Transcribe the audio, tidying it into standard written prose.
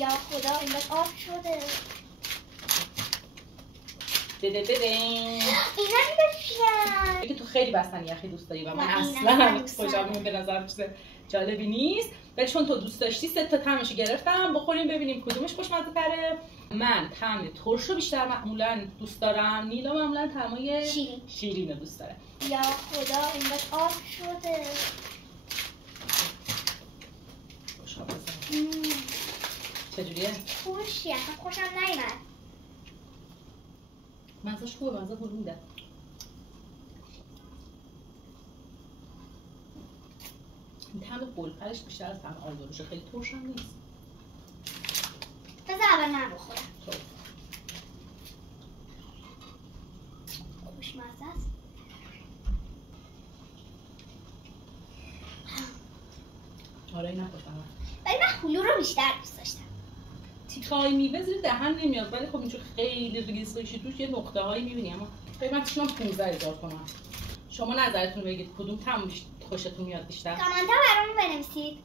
یا خدا اینقدر آب شده. اینا میدونم که تو خیلی بستنی یخی دوست داری و من اصلا خوشم به نظرم چیز جالبی نیست، ولی چون تو دوست داشتی 3 تا طعمشو گرفتم بخوریم ببینیم کدومش خوشمزه تره. من طعم ترش رو بیشتر معمولا دوست دارم، نیلا معمولا طعمای شیرین رو دوست داره. یا خدا اینقدر آب شده. چجوریه؟ خوشی اصلا خوشم نیومد. مزهش خوبه، مزه خوب میده. این طعم گلپرش بیشتر از طعم آلدوروشه، خیلی ترش هم نیست. بذار اول من بخورم. خوشمزه است. آره این خوشمزه. ولی من هلو رو بیشتر دوست داشتم. تیکای میوه زیر دهن نمیاد، ولی خب اینجور خیلی ریز ریشی توش یه نقطه هایی میبینی، اما قیمتشون هم 15000 تومان. شما نظرتون بگید کدوم طعم خوشتون میاد بیشتر؟ کامنت ها برامون بنویسید.